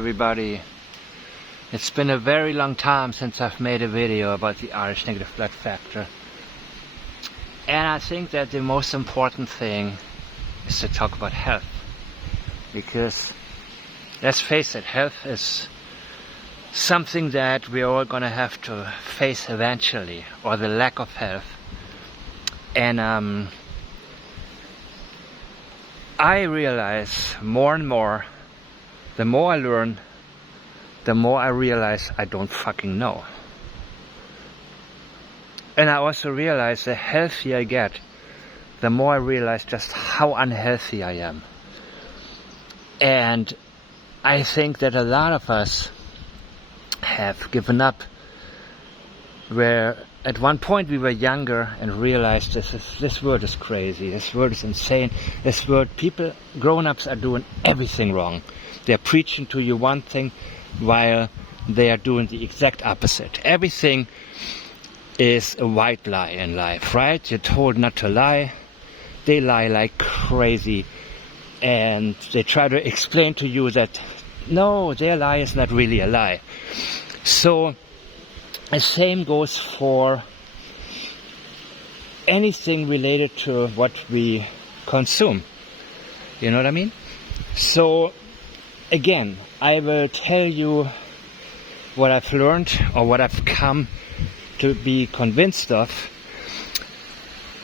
everybody. It's been a very long time since I've made a video about the Rh negative blood factor. And I think that the most important thing is to talk about health. Because, let's face it, health is something that we're all gonna have to face eventually, or the lack of health. And I realize more and more, the more I learn, the more I realize I don't fucking know. And I also realize the healthier I get, the more I realize just how unhealthy I am. And I think that a lot of us have given up, where at one point we were younger and realized this world is crazy, this world is insane, this world, people, grown-ups are doing everything wrong. They're preaching to you one thing while they are doing the exact opposite. Everything is a white lie in life, right? You're told not to lie. They lie like crazy, and they try to explain to you that no, their lie is not really a lie. So the same goes for anything related to what we consume. You know what I mean? So again, I will tell you what I've learned or what I've come to be convinced of.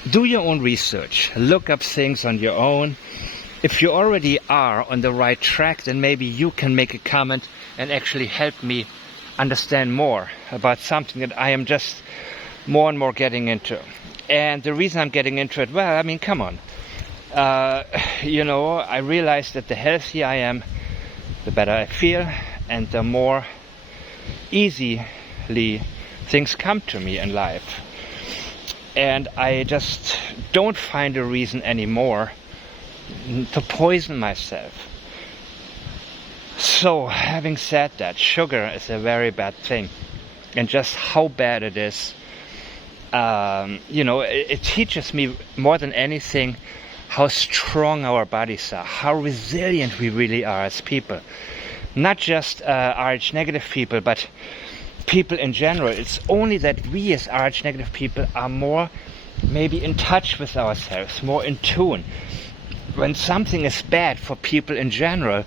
Do your own research, look up things on your own. If you already are on the right track, then maybe you can make a comment and actually help me understand more about something that I am just more and more getting into. And the reason I'm getting into it, well, I mean, come on. I realize that the healthier I am, the better I feel, and the more easily things come to me in life. And I just don't find a reason anymore to poison myself. So, having said that, sugar is a very bad thing. And just how bad it is, it teaches me more than anything how strong our bodies are, how resilient we really are as people. Not just Rh negative people, but people in general. It's only that we as Rh negative people are more maybe in touch with ourselves, more in tune. When something is bad for people in general,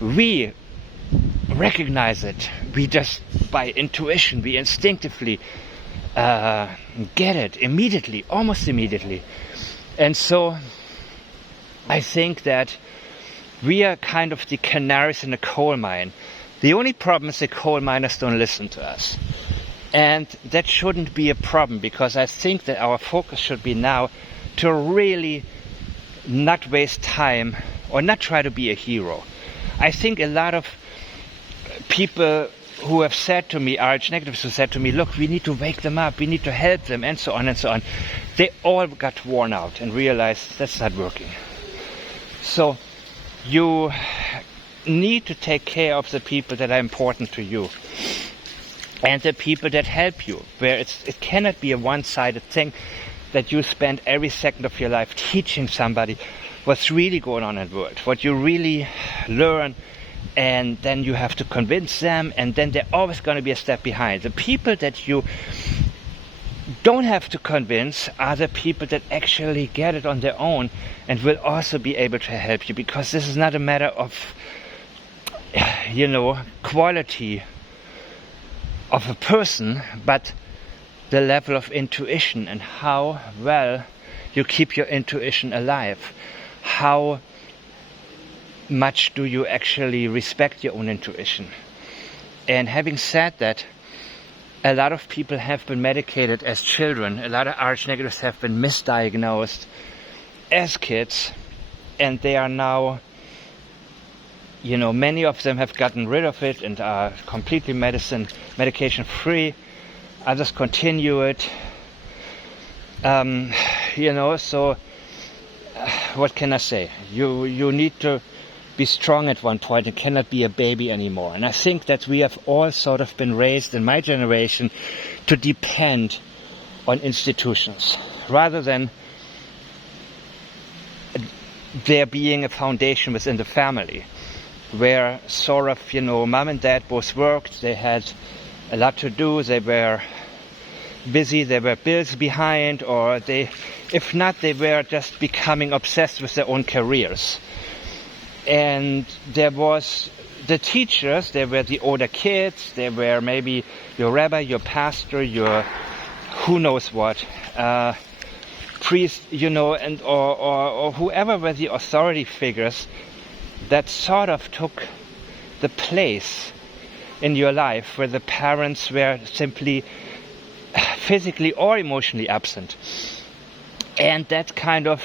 we recognize it. We just, by intuition, we instinctively get it immediately, almost immediately. And so I think that we are kind of the canaries in a coal mine. The only problem is the coal miners don't listen to us. And that shouldn't be a problem, because I think that our focus should be now to really not waste time or not try to be a hero. I think a lot of people who have said to me, Rh negatives who said to me, look, we need to wake them up, we need to help them, and so on and so on. They all got worn out and realized that's not working. So you need to take care of the people that are important to you and the people that help you, where it cannot be a one-sided thing that you spend every second of your life teaching somebody what's really going on in the world, what you really learn, and then you have to convince them, and then they're always going to be a step behind. The people that you don't have to convince are the people that actually get it on their own and will also be able to help you, because this is not a matter of quality of a person, but the level of intuition and how well you keep your intuition alive. How much do you actually respect your own intuition? And having said that, a lot of people have been medicated as children. A lot of Rh negatives have been misdiagnosed as kids, and they are now, many of them have gotten rid of it and are completely medication free. Others continue it. So what can I say? You need to be strong at one point. You cannot be a baby anymore. And I think that we have all sort of been raised in my generation to depend on institutions rather than there being a foundation within the family. where sort of, mom and dad both worked, they had a lot to do, they were busy, there were bills behind, or if not, they were just becoming obsessed with their own careers. And there was the teachers, they were the older kids, they were maybe your rabbi, your pastor, your who knows what, priest, and or whoever were the authority figures that sort of took the place in your life where the parents were simply physically or emotionally absent. And that kind of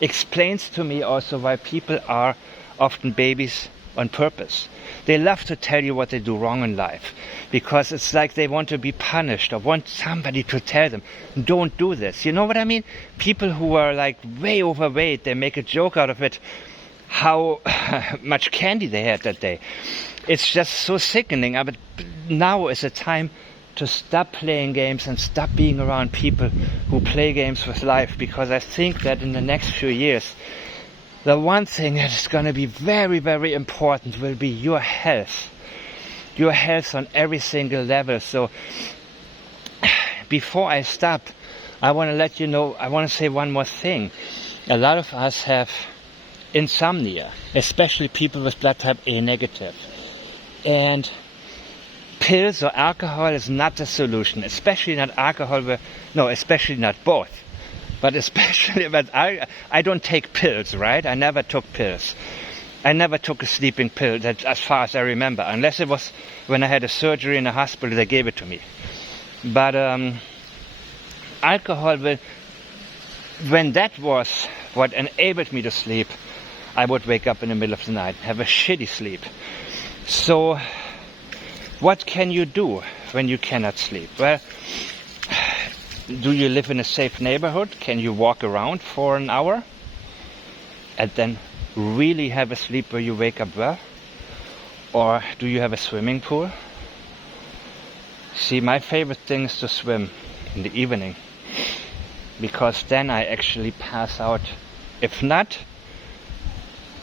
explains to me also why people are often babies on purpose. They love to tell you what they do wrong in life, because it's like they want to be punished or want somebody to tell them, don't do this. You know what I mean? People who are like way overweight, they make a joke out of it, how much candy they had that day. It's just so sickening. But now is a time to stop playing games and stop being around people who play games with life, because I think that in the next few years, the one thing that is going to be very, very important will be your health. Your health on every single level. So before I stop, I want to let you know, I want to say one more thing. A lot of us have insomnia, especially people with blood type A negative. And pills or alcohol is not the solution, especially not alcohol, especially not both. But I don't take pills, right? I never took pills. I never took a sleeping pill, that, as far as I remember, unless it was when I had a surgery in a hospital, they gave it to me. But alcohol, when that was what enabled me to sleep, I would wake up in the middle of the night, have a shitty sleep. So what can you do when you cannot sleep? Well, do you live in a safe neighborhood? Can you walk around for an hour and then really have a sleep where you wake up well? Or do you have a swimming pool? See, my favorite thing is to swim in the evening, because then I actually pass out. If not,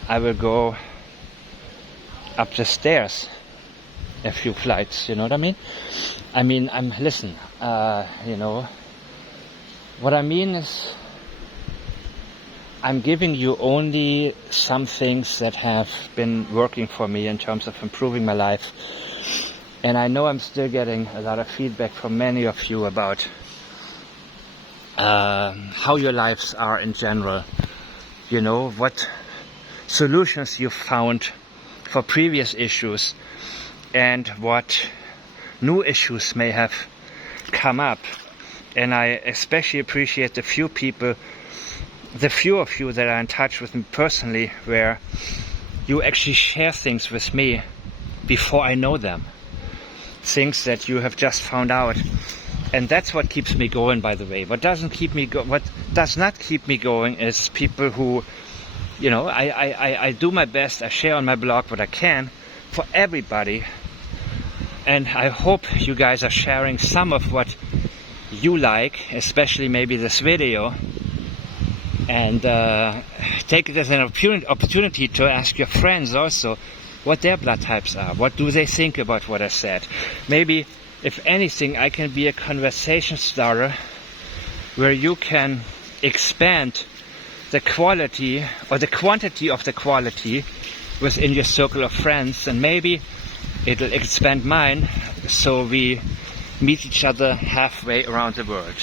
I will go up the stairs a few flights, you know what I mean? Listen, what I mean is, I'm giving you only some things that have been working for me in terms of improving my life. And I know I'm still getting a lot of feedback from many of you about how your lives are in general. What solutions you've found for previous issues and what new issues may have come up. And I especially appreciate the few of you that are in touch with me personally, where you actually share things with me before I know them. Things that you have just found out. And that's what keeps me going, by the way. What does not keep me going is people who, I do my best, I share on my blog what I can for everybody. And I hope you guys are sharing some of what you like, especially maybe this video, and take it as an opportunity to ask your friends also what their blood types are. What do they think about what I said? Maybe, if anything, I can be a conversation starter where you can expand the quality or the quantity of the quality within your circle of friends, and maybe it'll expand mine, so we meet each other halfway around the world.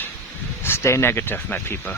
Stay negative, my people.